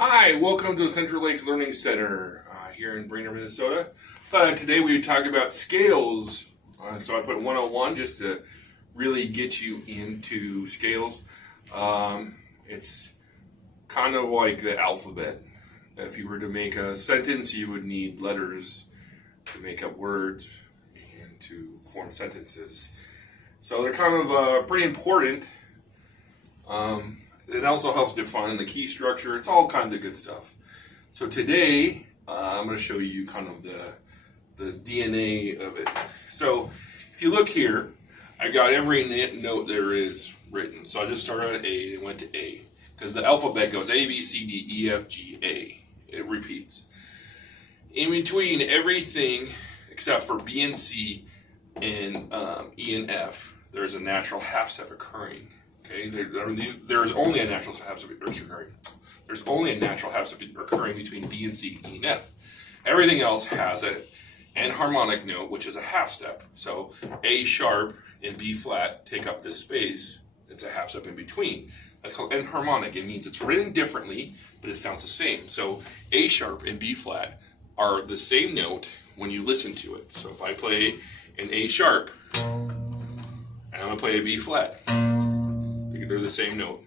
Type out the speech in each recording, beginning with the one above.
Hi, welcome to the Central Lakes Learning Center here in Brainerd, Minnesota. Today we would talk about scales. So I put 101 just to really get you into scales. It's kind of like the alphabet. If you were to make a sentence, you would need letters to make up words and to form sentences. So they're kind of pretty important. It also helps define the key structure. It's all kinds of good stuff. So today, I'm going to show you kind of the DNA of it. So if you look here, I got every note there is written. So I just started at A and went to A. Because the alphabet goes A, B, C, D, E, F, G, A. It repeats. In between everything except for B and C and E and F, there's a natural half step occurring. Okay, there's only a natural half step occurring. There's only a natural half step occurring between B and C, E and F. Everything else has an enharmonic note, which is a half step. So A sharp and B flat take up this space. It's a half step in between. That's called enharmonic. It means it's written differently, but it sounds the same. So A sharp and B flat are the same note when you listen to it. So if I play an A sharp and I'm going to play a B flat, they're the same note.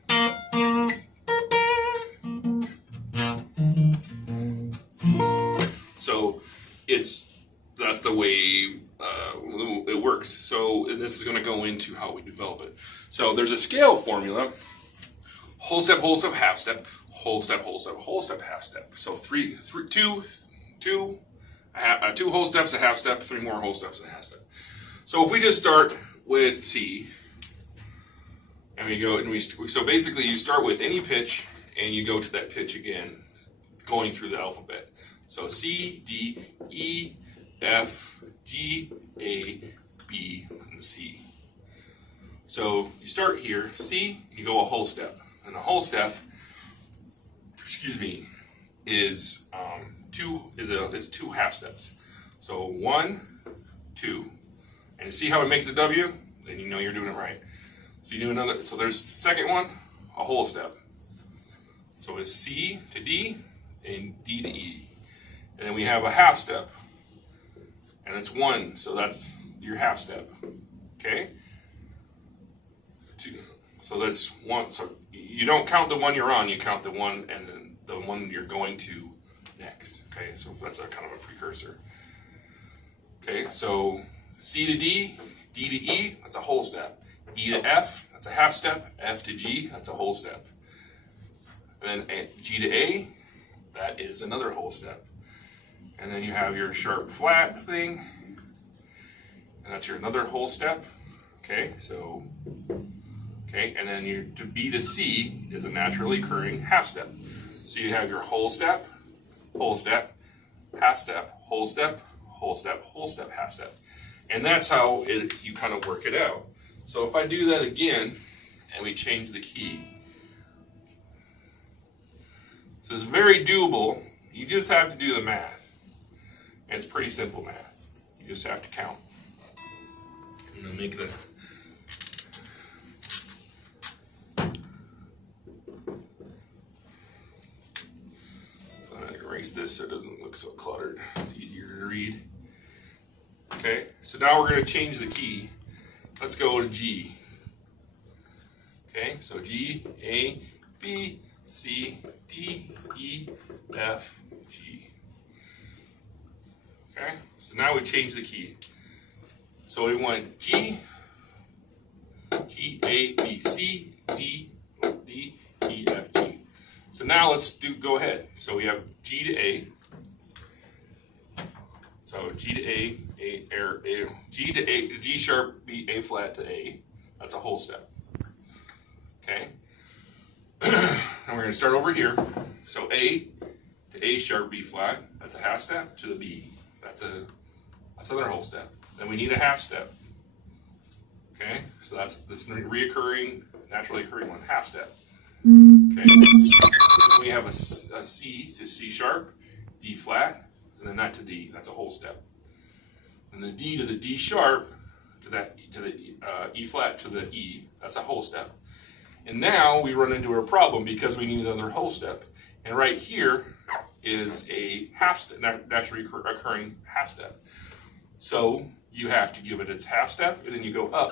So that's the way it works. So this is going to go into how we develop it. So there's a scale formula: whole step, half step, whole step, whole step, half step. So two whole steps, a half step, three more whole steps, and a half step. So if we just start with C. And we go, so basically you start with any pitch and you go to that pitch again, going through the alphabet. So C, D, E, F, G, A, B, and C. So you start here, C, and you go a whole step. And the whole step, is two half steps. So 1, 2. And you see how it makes a W? Then you know you're doing it right. So you do another, so there's the second one, a whole step. So it's C to D and D to E. And then we have a half step. And it's 1, so that's your half step. Okay? 2. So that's 1. So you don't count the one you're on, you count the one and then the one you're going to next. Okay, so that's a kind of a precursor. Okay, so C to D, D to E, that's a whole step. E to F, that's a half step. F to G, that's a whole step. And then G to A, that is another whole step. And then you have your sharp flat thing, and that's your another whole step. Okay, so, and then your to B to C is a naturally occurring half step. So you have your whole step, half step, whole step, whole step, whole step, half step. And that's how you kind of work it out. So if I do that again, and we change the key, so it's very doable. You just have to do the math. And it's pretty simple math. You just have to count. I'm going to make the... So I'm going to erase this so it doesn't look so cluttered. It's easier to read. Okay, so now we're going to change the key. Let's go to G. Okay, so G, A, B, C, D, E, F, G. Okay, so now we change the key. So we want G, A, B, C, D, D, E, F, G. So now let's go ahead. So we have G to A. So G to A, G to A, G sharp, B, A flat to A. That's a whole step. Okay. And we're going to start over here. So A to A sharp, B flat. That's a half step to the B. That's another whole step. Then we need a half step. Okay. So that's this reoccurring, naturally occurring one, half step. Okay. Then we have a C to C sharp, D flat. And then that to D, that's a whole step. And the D to the D sharp to the E flat to the E, that's a whole step. And now we run into a problem because we need another whole step. And right here is a half step, naturally occurring half step. So you have to give it its half step, and then you go up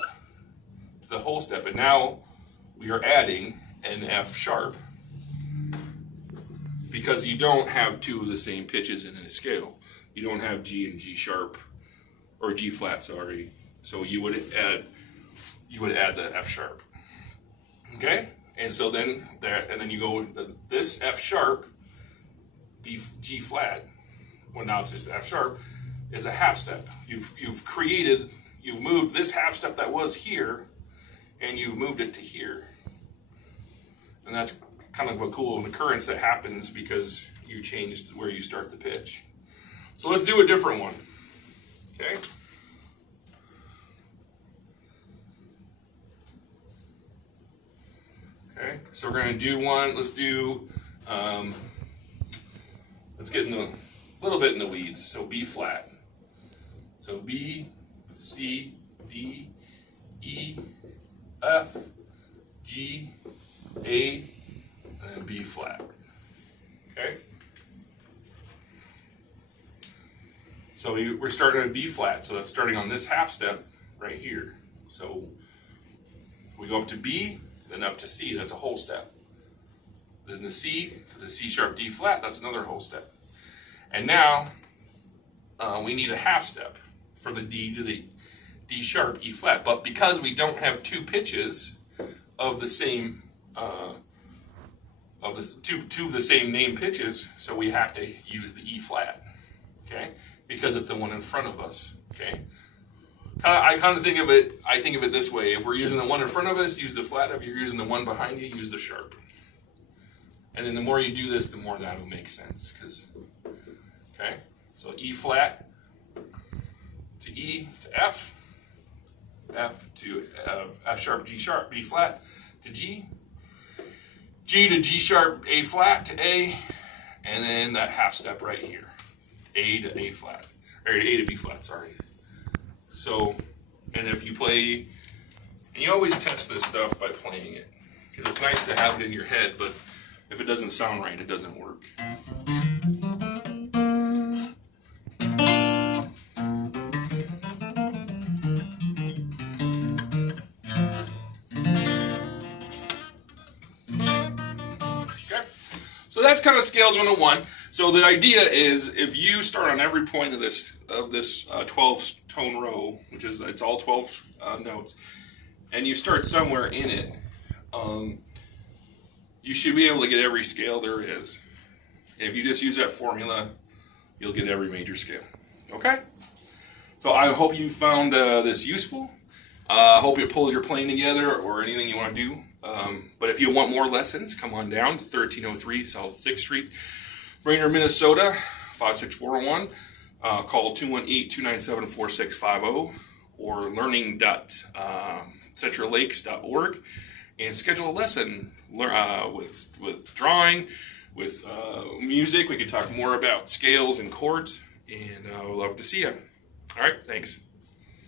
to the whole step. And now we are adding an F sharp because you don't have two of the same pitches in a scale. You don't have G and G sharp, or G flat, sorry. So you would add the F sharp. Okay? And so then you go with this F sharp, G flat. Well, now it's just F sharp is a half step. You've moved this half step that was here, and you've moved it to here. And that's kind of a cool occurrence that happens because you changed where you start the pitch. So let's do a different one. Okay? Okay, so we're going to do one. Let's get in a little bit in the weeds. So B flat. So B, C, D, E, F, G, A, and B flat. Okay? So we're starting at B flat. So that's starting on this half step right here. So we go up to B, then up to C. That's a whole step. Then the C to the C sharp D flat. That's another whole step. And now we need a half step for the D to the D sharp E flat. But because we don't have two pitches of the same two of the same name pitches, so we have to use the E flat. Okay, because it's the one in front of us. Okay. I think of it this way. If we're using the one in front of us, use the flat. If you're using the one behind you, use the sharp. And then the more you do this, the more that will make sense. Okay, so E flat to E to F, F to F sharp, G sharp, B flat to G, G to G sharp, A flat to A, and then that half step right here, A to A flat, or A to B flat, sorry. So, and if you play, and you always test this stuff by playing it, because it's nice to have it in your head, but if it doesn't sound right, it doesn't work. Okay, so that's kind of scales 101. So the idea is, if you start on every point of this 12-tone row, which is it's all 12 notes, and you start somewhere in it, you should be able to get every scale there is. If you just use that formula, you'll get every major scale. Okay? So I hope you found this useful. I hope it pulls your playing together or anything you want to do. But if you want more lessons, come on down. It's 1303 South 6th Street, Brainerd, Minnesota, 56401. Call 218-297-4650 or learning.centrallakes.org and schedule a lesson with drawing, with music. We could talk more about scales and chords, and I would love to see you. All right, thanks.